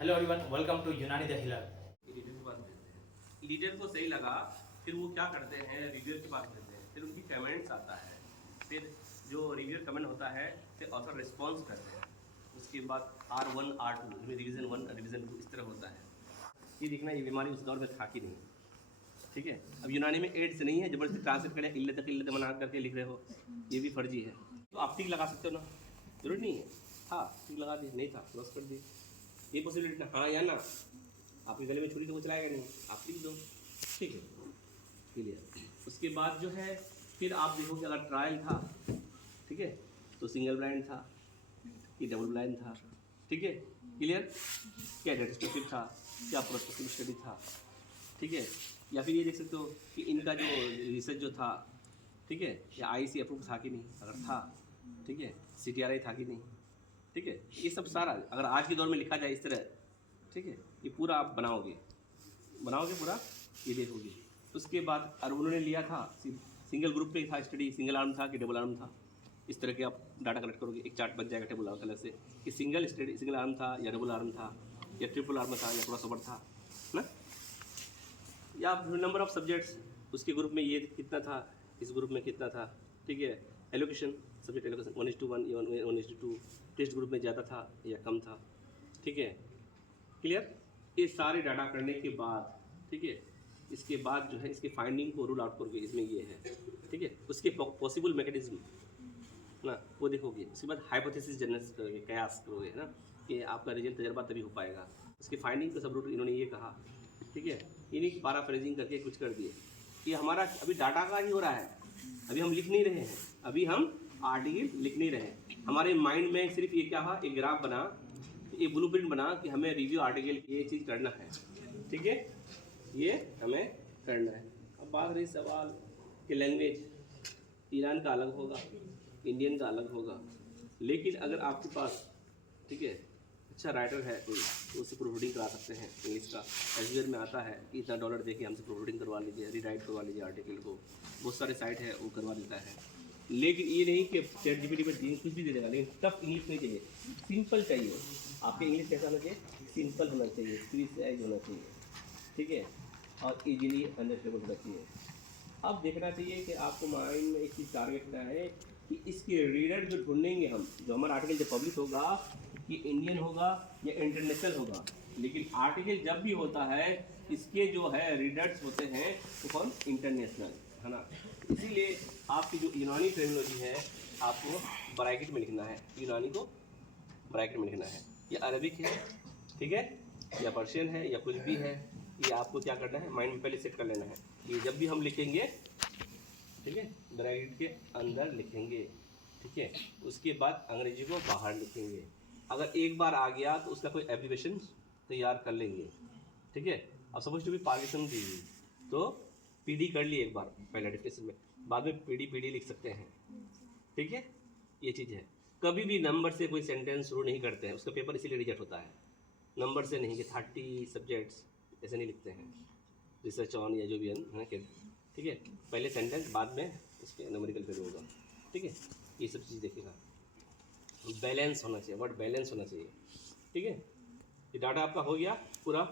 Hello everyone, welcome to यूनानी the healer. Leader के पास भेजते हैं। लीडर को सही लगा, फिर वो क्या करते हैं, रिव्यूअर के पास भेजते हैं। फिर उनकी कमेंट्स आता है, फिर जो रिव्यूअर कमेंट होता है फिर ऑथर रिस्पॉन्स करते हैं। उसके बाद R1 R2 जिसमें रिवीजन 1 रिवीजन 2 इस तरह होता है। ये देखना, ये बीमारी उस दौर में था कि नहीं। ठीक है, अब यूनानी में एड्स नहीं है, जबरदस्ती ट्रांसलेट करें इल्लत मना करके लिख रहे हो, ये भी फर्जी है। तो आप टिक लगा सकते हो ना, जरूरी नहीं है। हाँ, टिक लगा दिए, नहीं था क्रॉस कर दिए, ये पॉसिबिलिटी ना, हाँ या ना। आपके गले में छुरी तो वो चलाएगा नहीं, आप लिख दो, ठीक है, क्लियर। उसके बाद जो है फिर आप देखो कि अगर ट्रायल था, ठीक है, तो सिंगल ब्लाइंड था कि डबल ब्लाइंड था, ठीक है, क्लियर। क्या रेट्रोस्पेक्टिव था, क्या प्रोस्पेक्टिव स्टडी था, ठीक है। या फिर ये देख सकते हो कि इनका जो रिसर्च जो था, ठीक है, या IC अप्रूव था कि नहीं, अगर था, ठीक है, CTRI था कि नहीं, ठीक है। ये सब सारा अगर आज के दौर में लिखा जाए इस तरह, ठीक है, ये पूरा आप बनाओगे पूरा, ये देखोगे। उसके बाद और उन्होंने लिया था सिंगल ग्रुप पे था स्टडी, सिंगल आर्म था कि डबल आर्म था, इस तरह के आप डाटा कलेक्ट करोगे, एक चार्ट बन जाएगा टेबल कलर से कि सिंगल आर्म था या डबल आर्म था या ट्रिपल आर्म था या क्रॉस ओवर था ना, या नंबर ऑफ सब्जेक्ट्स उसके ग्रुप में ये कितना था, इस ग्रुप में कितना था, ठीक है। एलोकेशन, सब्जेक्ट एलोकेशन 1:1 या 1:2, टेस्ट ग्रुप में ज़्यादा था या कम था, ठीक है, क्लियर। ये सारे डाटा करने के बाद, ठीक है, इसके बाद जो है इसके फाइंडिंग को रूल आउट करोगे, इसमें ये है, ठीक है। उसके पॉसिबल मैकेनिज्म ना वो देखोगे। उसके बाद हाइपोथेसिस जनरेट करोगे, कयास करोगे, है ना, कि आपका रिजल्ट तजर्बा तभी हो पाएगा। उसके फाइंडिंग का सब रूट इन्होंने ये कहा, ठीक है, इन्हीं पैराफ्रेजिंग करके कुछ कर दिए कि हमारा अभी डाटा का ही हो रहा है, अभी हम लिख नहीं रहे हैं, अभी हम आर्टिकल लिख नहीं रहे हैं। हमारे माइंड में सिर्फ ये क्या हुआ, एक ग्राफ बना, ये ब्लूप्रिंट बना कि हमें रिव्यू आर्टिकल ये चीज़ करना है, ठीक है, ये हमें करना है। अब बात रही सवाल कि लैंग्वेज, ईरान का अलग होगा, इंडियन का अलग होगा, लेकिन अगर आपके पास, ठीक है, अच्छा राइटर है कोई, तो उससे प्रूफ करा सकते हैं। इंग्लिश का एसबीआर में आता है कि इतना $, देके हमसे प्रूफ करवा लीजिए, रीराइट करवा लीजिए आर्टिकल को, बहुत सारे साइट है वो करवा देता है। लेकिन ये नहीं कि ChatGPT पर कुछ भी दे देगा, लेकिन टफ इंग्लिश नहीं चाहिए, सिंपल चाहिए। आपके इंग्लिश कैसा होना चाहिए, सिंपल होना चाहिए, प्रीसाइज होना चाहिए, ठीक है, और इजीली अंडरस्टैंडेबल होना चाहिए। अब देखना चाहिए कि आपको माइंड में एक चीज़ टारगेट करना है कि इसके रीडर जो ढूंढेंगे हम, जो हमारा आर्टिकल जब पब्लिश होगा कि इंडियन होगा या इंटरनेशनल होगा, लेकिन आर्टिकल जब भी होता है इसके जो है रीडर्स होते हैं वो कौन, इंटरनेशनल, है ना। इसीलिए आपकी जो यूनानी टर्मिनोलॉजी है आपको ब्रैकेट में लिखना है, यूनानी को ब्रैकेट में लिखना है। या अरबिक है, ठीक है, या पर्शियन है या कुछ भी है, ये आपको क्या करना है, माइंड में पहले सेट कर लेना है कि जब भी हम लिखेंगे, ठीक है, ब्रैकेट के अंदर लिखेंगे, ठीक है। उसके बाद अंग्रेजी को बाहर लिखेंगे। अगर एक बार आ गया तो उसका कोई एब्रीवेशन तैयार कर लेंगे, ठीक है। अब सपोज टू भी पार्टीशन दी तो PD कर लिए एक बार पहले डिफिनेशन में, बाद में PD लिख सकते हैं, ठीक है। ये चीज़ है, कभी भी नंबर से कोई सेंटेंस शुरू नहीं करते हैं, उसका पेपर इसीलिए रिजेक्ट होता है। नंबर से नहीं कि 30 सब्जेक्ट्स ऐसे नहीं लिखते हैं, रिसर्च ऑन या जो भी है, ठीक है, पहले सेंटेंस बाद में इसके नंबरिकल वैल्यू होगा, ठीक है। ये सब चीज़ देखिएगा, बैलेंस होना चाहिए, वर्ड बैलेंस होना चाहिए, ठीक है। ये डाटा आपका हो गया पूरा।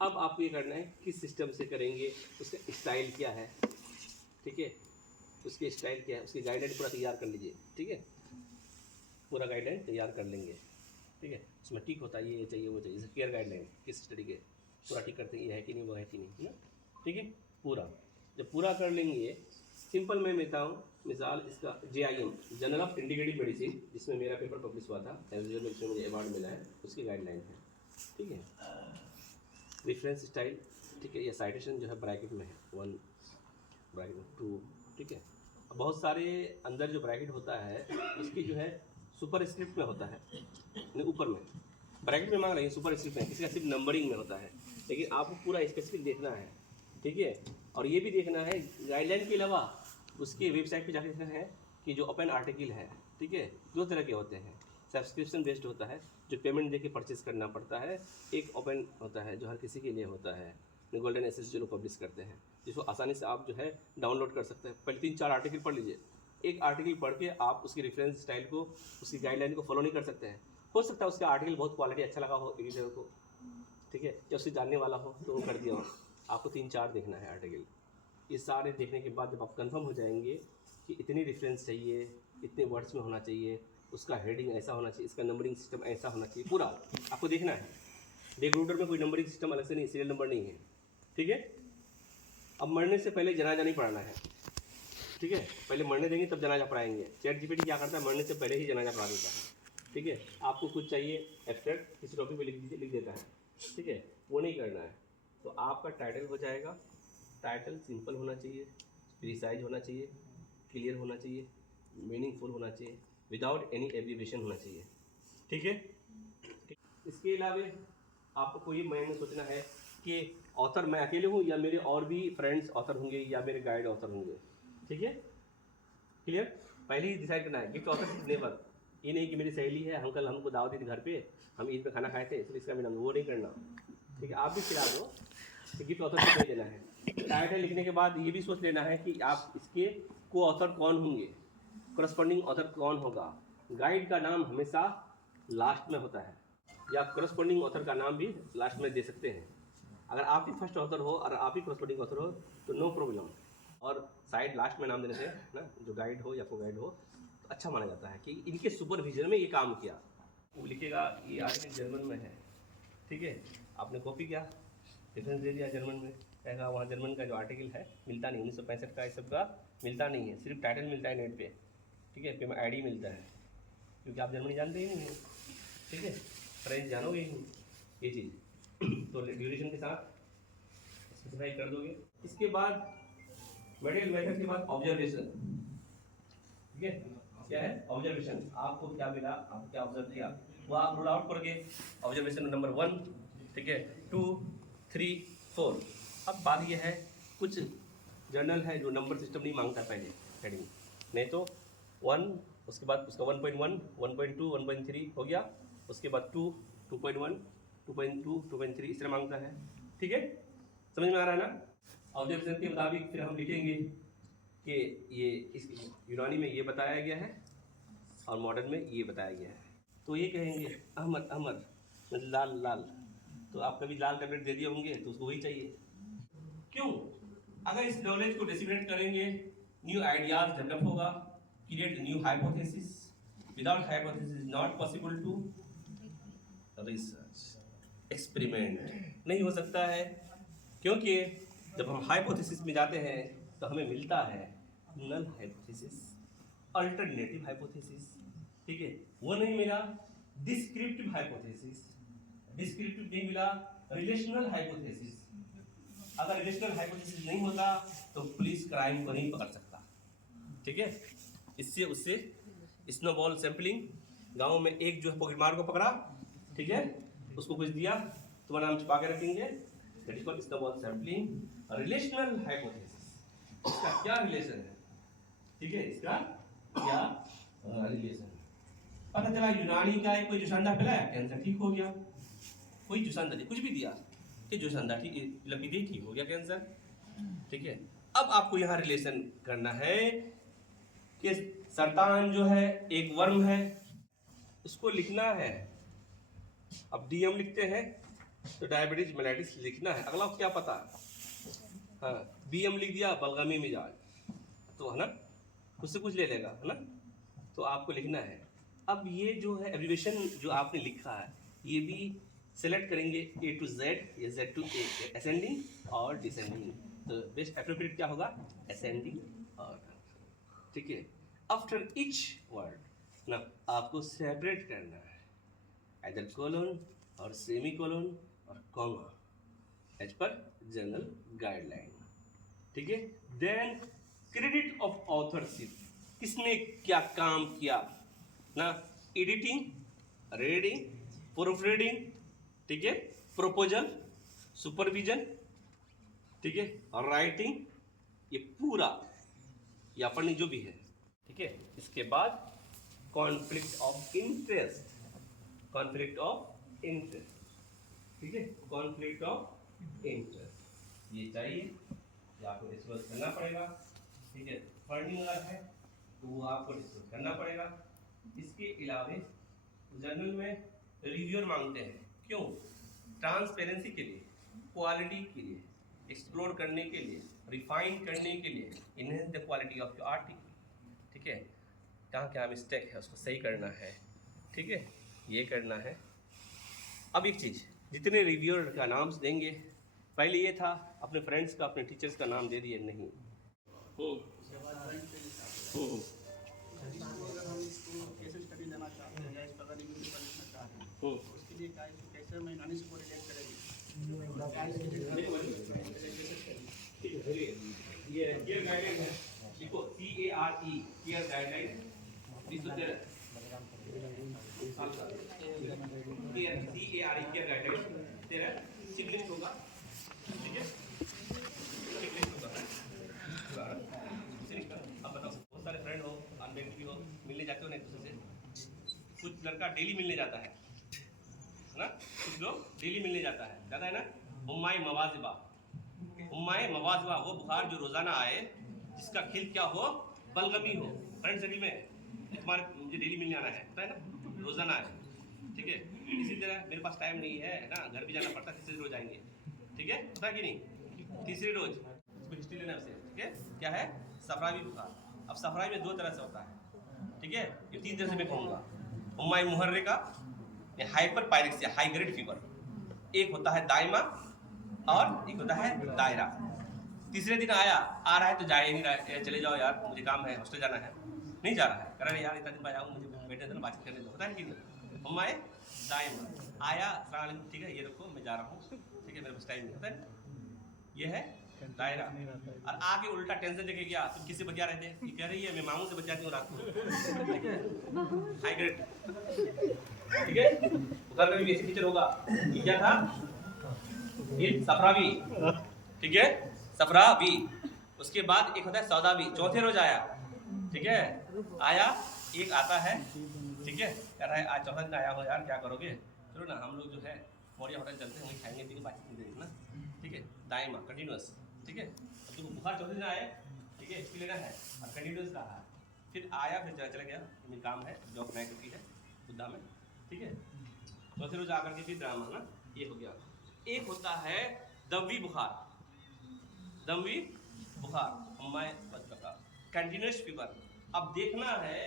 अब आपको ये करना है किस सिस्टम से करेंगे, उसका स्टाइल क्या है, ठीक है, उसकी स्टाइल क्या है, उसकी गाइडलाइन पूरा तैयार कर लीजिए, ठीक है, पूरा गाइडलाइन तैयार कर लेंगे, ठीक है। उसमें टिक होता है, ये चाहिए वो चाहिए, जैसे केयर गाइडलाइन किस स्टडी के पूरा टिक करते हैं, ये है कि नहीं वो है कि नहीं, है ना, ठीक है। पूरा जब पूरा कर लेंगे, सिंपल मैं लेता हूँ मिसाल इसका JIM, journal of integrative medicine, जिसमें मेरा पेपर पब्लिश हुआ था एसबीआर में, जिसमें मुझे अवार्ड मिला है, उसकी गाइडलाइन है, ठीक है। रेफरेंस स्टाइल, ठीक है, या साइटेशन जो है ब्रैकेट में है 1, ब्रैकेट में 2, ठीक है। बहुत सारे अंदर जो ब्रैकेट होता है उसकी जो है सुपर स्क्रिप्ट में होता है, नहीं ऊपर में, ब्रैकेट में मांग रही है सुपर स्क्रिप्ट में, इसका सिर्फ नंबरिंग में होता है, लेकिन आपको पूरा स्पेसिफिक देखना है, ठीक है। और ये भी देखना है गाइडलाइन के अलावा उसके वेबसाइट पे जाके देखना है कि जो ओपन आर्टिकल है, ठीक है, 2 तरह के होते हैं, सब्सक्रिप्शन बेस्ड होता है जो पेमेंट देके परचेज करना पड़ता है, एक ओपन होता है जो हर किसी के लिए होता है, गोल्डन एसेस जो लोग पब्लिश करते हैं, जिसको आसानी से आप जो है डाउनलोड कर सकते हैं। पहले 3-4 आर्टिकल पढ़ लीजिए, एक आर्टिकल पढ़ के आप उसकी रेफरेंस स्टाइल को, उसकी गाइडलाइन को फॉलो नहीं कर सकते हैं। हो सकता है उसका आर्टिकल बहुत क्वालिटी अच्छा लगा हो एडिटर को, ठीक है, या उससे जानने वाला हो तो वो कर दिया हो। आपको 3-4 देखना है आर्टिकल। ये सारे देखने के बाद जब आप कंफर्म हो जाएंगे कि इतनी रेफरेंस चाहिए, इतने वर्ड्स में होना चाहिए, उसका हेडिंग ऐसा होना चाहिए, इसका नंबरिंग सिस्टम ऐसा होना चाहिए, पूरा आपको देखना है। रिक्रूटर में कोई नंबरिंग सिस्टम अलग से नहीं, सीरियल नंबर नहीं है, ठीक है। अब मरने से पहले जनाजा नहीं पढ़ाना है, ठीक है। पहले मरने देंगे तब जनाजा पढ़ाएंगे। चैट जीपीटी क्या करता है, मरने से पहले ही जनाजा पढ़ा देता है, ठीक है। आपको कुछ चाहिए एब्स्ट्रैक्ट, किसी टॉपिक पे लिख दीजिए, लिख देता है, ठीक है। वो नहीं करना है। तो आपका टाइटल हो जाएगा, टाइटल सिंपल होना चाहिए, प्रिसाइज होना चाहिए, क्लियर होना चाहिए, मीनिंगफुल होना चाहिए, विदाउट एनी एब्रीविएशन होना चाहिए, ठीक है। इसके अलावा आपको ये माइंड में सोचना है कि ऑथर मैं अकेले हूँ या मेरे और भी फ्रेंड्स ऑथर होंगे या मेरे गाइड ऑथर होंगे, ठीक है। क्लियर, पहले ही डिसाइड करना है। गिफ्ट ऑथर नेवर, ये नहीं कि मेरी सहेली है, अंकल हमको दावत दी थी घर पे, हम ईद पे खाना खाए थे इसलिए इसका भी नाम, वो नहीं करना, ठीक है। आप भी खिला दो कि गिफ्ट ऑथर को दे देना है। टाइटल लिखने के बाद ये भी सोच लेना है कि आप इसके को ऑथर कौन होंगे, करस्पॉन्डिंग ऑथर कौन होगा। गाइड का नाम हमेशा लास्ट में होता है, या करस्पॉन्डिंग ऑथर का नाम भी लास्ट में दे सकते हैं। अगर आप ही फर्स्ट ऑथर हो और आप ही करस्पॉन्डिंग ऑथर हो तो नो प्रॉब्लम, और साइड लास्ट में नाम देने से ना, जो गाइड हो या को गाइड हो तो अच्छा माना जाता है कि इनके सुपरविजन में ये काम किया। वो लिखेगा ये आर्टिकल जर्मन में है, ठीक है। आपने कॉपी किया, रेफरेंस दे दिया जर्मन में, कहेगा वहाँ जर्मन का जो आर्टिकल है मिलता नहीं, 1965 का, इस सब का मिलता नहीं है, सिर्फ टाइटल मिलता है नेट पे, ठीक है। पेमेंट आईडी मिलता है, क्योंकि आप जर्मनी जानते ही नहीं हो, ठीक है। फ्रेंच जानोगे ही नहीं ये चीज़। तो ड्यूरेशन के साथ स्पेसिफाई कर दोगे। इसके बाद मटेरियल मेथड के बाद ऑब्जर्वेशन, ठीक है। क्या है ऑब्जर्वेशन, आपको क्या मिला, आपको क्या ऑब्जर्व किया, वो आप रूल आउट करोगे। ऑब्जर्वेशन नंबर 1, ठीक है, 2, 3, 4। अब बात ये है, कुछ जर्नल है जो नंबर सिस्टम नहीं मांगता पहले हेडिंग, नहीं तो 1, उसके बाद उसका 1.1, 1.2, 1.3 हो गया, उसके बाद 2, 2.1, 2.2, 2.3 इस तरह मांगता है, ठीक है। समझ में आ रहा है ना। ऑब्जर्वेशन के मुताबिक फिर हम लिखेंगे कि ये इस यूनानी में ये बताया गया है और मॉडर्न में ये बताया गया है। तो ये कहेंगे अहमद अहमद मतलब लाल लाल, तो आप कभी लाल टैबलेट दे दिए होंगे तो उसको वही चाहिए। क्यों? अगर इस नॉलेज को डिसिमिनेट करेंगे, न्यू आइडियाज डेवलप होगा, create new hypothesis. Without hypothesis not possible to research, experiment नहीं हो सकता है, क्योंकि जब हम हाइपोथेसिस में जाते हैं तो हमें मिलता है नल हाइपोथेसिस, अल्टरनेटिव हाइपोथेसिस, ठीक है। वो नहीं मिला डिस्क्रिप्टिव हाइपोथेसिस, डिस्क्रिप्टिव नहीं मिला रिलेशनल हाइपोथेसिस। अगर रिलेशनल हाइपोथेसिस नहीं होता तो पुलिस क्राइम को नहीं पकड़ सकता, ठीक है। इससे उससे स्नोबॉल सैंपलिंग, गांव में एक जो है पॉकेटमार को पकड़ा, ठीक है, उसको कुछ दिया, तुम्हारा नाम छुपा के रखेंगे, that is called snowball sampling. Relational hypothesis, इसका क्या रिलेशन है, ठीक है, इसका क्या रिलेशन। पता चला यूनानी का कोई जुसांदा पिलाया, कैंसर ठीक हो गया। कोई जुसांदा कुछ भी दिया कि जुसांदा ठीक लपी दी, ठीक हो गया कैंसर, ठीक है। अब आपको यहाँ रिलेशन करना है कि सरतान जो है एक वर्म है, उसको लिखना है। अब डीएम लिखते हैं तो डायबिटीज मेलाइटिस लिखना है, अगला क्या पता। हाँ, बीएम लिख दिया बलगमी मिजाज, तो है ना, उससे कुछ ले लेगा, है ना। तो आपको लिखना है। अब ये जो है एब्रिविएशन जो आपने लिखा है, ये भी सेलेक्ट करेंगे A to Z या Z to A, असेंडिंग और डिसेंडिंग। तो बेस्ट एप्रोप्रिएट क्या होगा, असेंडिंग और, ठीक है। आफ्टर ईच वर्ड ना आपको सेपरेट करना है, either colon or semicolon or comma, as per general guideline, ठीक है। देन क्रेडिट ऑफ ऑथरशिप, किसने क्या काम किया ना, एडिटिंग, रीडिंग, प्रूफ रीडिंग, ठीक है, प्रपोजल, सुपरविजन, ठीक है, और राइटिंग, ये पूरा ये अपन जो भी है, ठीक है। इसके बाद conflict of interest, conflict of interest, ठीक है, कॉन्फ्लिक्ट ऑफ इंटरेस्ट ये चाहिए, ये आपको डिस्कस करना पड़ेगा, ठीक है। फंडिंग अलग है तो वो आपको डिस्कस करना पड़ेगा। इसके अलावा जर्नल में रिव्यूअर मांगते हैं, क्यों? ट्रांसपेरेंसी के लिए, क्वालिटी के लिए, एक्सप्लोर करने के लिए, रिफाइन करने के लिए, enhance the quality of your article. ठीक है, कहाँ क्या मिस्टेक है उसको सही करना है। ठीक है, ये करना है। अब एक चीज़, जितने रिव्यूअर का नाम देंगे, पहले ये था अपने फ्रेंड्स का, अपने टीचर्स का नाम दे दिए, नहीं। अगर हम इसको कैसे स्टडी लेना चाहते हैं या इस पर रिव्यू पेपर लिखना चाहते हैं, उसके लिए क्या इसको कैसे हम यूनानी से रिलेट करेंगे? ये केयर गाइडलाइन है, देखो CARE care guideline 2013 CARE care guideline तेरा चेकलिस्ट होगा। ठीक है, चेकलिस्ट होगा। अब बताओ, बहुत सारे फ्रेंड हो, अनमेरिड भी हो, मिलने जाते हो ना एक दूसरे से। कुछ लड़का डेली मिलने जाता है ना, कुछ लोग डेली मिलने जाता है ना। हुम्माए मवाजिबा, हुम्माए मवाजिबा वो बुखार जो रोजाना आए, जिसका खिल क्या हो, बलगमी हो। फ्रेंड सर्कल में तुम्हारे मुझे डेली मिलने आना है, पता है ना, रोजाना आए। ठीक है, इसी तरह मेरे पास टाइम नहीं है ना, घर भी जाना पड़ता है, तीसरे रोज आएंगे। ठीक है, पता कि नहीं, तीसरे रोज इसको हिस्ट्री लेना उसे। ठीक है, क्या है, सफरावी बुखार। अब सफरावी में 2 तरह से होता है। ठीक है, ये 3 तरह से मैं कहूँगा। हुम्माए मुहर्रिका, hyper pyrexia, high grade fever. एक होता है दायमा और एक होता है दायरा। तीसरे दिन आ रहा है तो जा ही नहीं रहा है, चले जाओ यार, मुझे काम है, हॉस्टल जाना है, नहीं जा रहा है, कह रहा है यार इतना दिन बाद आऊँ, मुझे बैठे थे बातचीत करने दो, पता है कि नहीं। हुम्माए दायमा आया, ठीक है ये रखो मैं जा रहा हूँ, ठीक है मेरे पास टाइम नहीं, होता है। ये है दायरा। और आगे उल्टा टेंशन देके गया, तुम किससे बचा रहे थे, ये कह रही है मैं मामू से बचाती हूँ रात को। ठीक है, हाई ग्रेड। ठीक है, उधर में भी ऐसी फीचर होगा। ये क्या था, ये सफरावी। ठीक है, सफरावी। उसके बाद एक होता है सौदावी, चौथे रोज आया। ठीक है, आया, एक आता है, ठीक है, कह रहा है आज चौथा दिन आया हो यार, क्या करोगे, चलो ना हम लोग जो है मौर्य होटल चलते हैं, वहीं खाएंगे पीएंगे, बातचीत करेंगे ना। ठीक है, दायमा कंटिन्यूस। ठीक है, अब तुमको बुखार चौथे दिन आए, ठीक है, इसकी लेना है और कंटिन्यूस रहा। फिर आया, फिर चला गया, मेरी काम है, जॉब नाइट ड्यूटी है बुद्धा में। ठीक है, चौथे रोज आकर के फिर ड्रामा ना, ये हो गया। एक होता है दम्वी बुखार, दम्वी बुखार, हुम्माए बदबका, कंटिन्यूस फीवर। अब देखना है,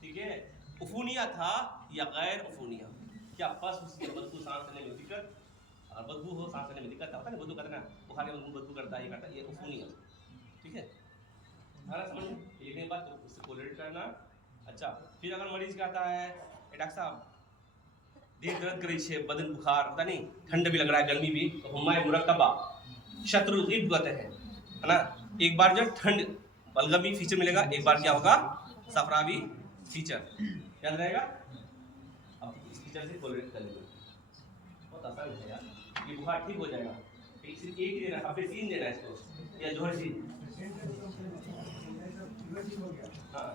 ठीक है, उफूनिया था या गैर उफूनिया, क्या बस उसके बदबू सांस लेने में दिक्कत, और बदबू हो सांस लेने में दिक्कत होता है ना, बदबू करना, बुखार में बदबू करता है, ये करता है, ये उफूनिया। ठीक है, हमारा समझ लिखने के बाद तो उससे कोरिलेट करना। अच्छा, फिर अगर मरीज कहता है डॉक्टर साहब देह दर्द करी छे, बदन बुखार, पता नहीं ठंड भी लग रहा है, गर्मी भी, तो हुम्माए मुरक्कबा शत्रु कहते हैं, है ना। एक बार जब ठंड बलगमी फीचर मिलेगा, एक बार क्या होगा, सफरावी फीचर, याद रहेगा। अब इस फीचर से कोरिलेट कर लेंगे, बहुत आसान है यार, ये बुखार ठीक हो जाएगा। सिर्फ एक ही देना, हाफेजीन देना है इसको, या जोहरजीन। हाँ,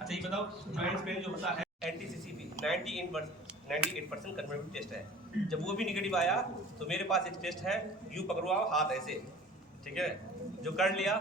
अच्छा ये बताओ, जॉइंट पेन जो होता है एंटीसीसीपी 98% कन्फर्मेटिव टेस्ट है। जब वो भी निगेटिव आया तो मेरे पास एक टेस्ट है, यूं पकड़वाओ हाथ ऐसे, ठीक है, जो कर लिया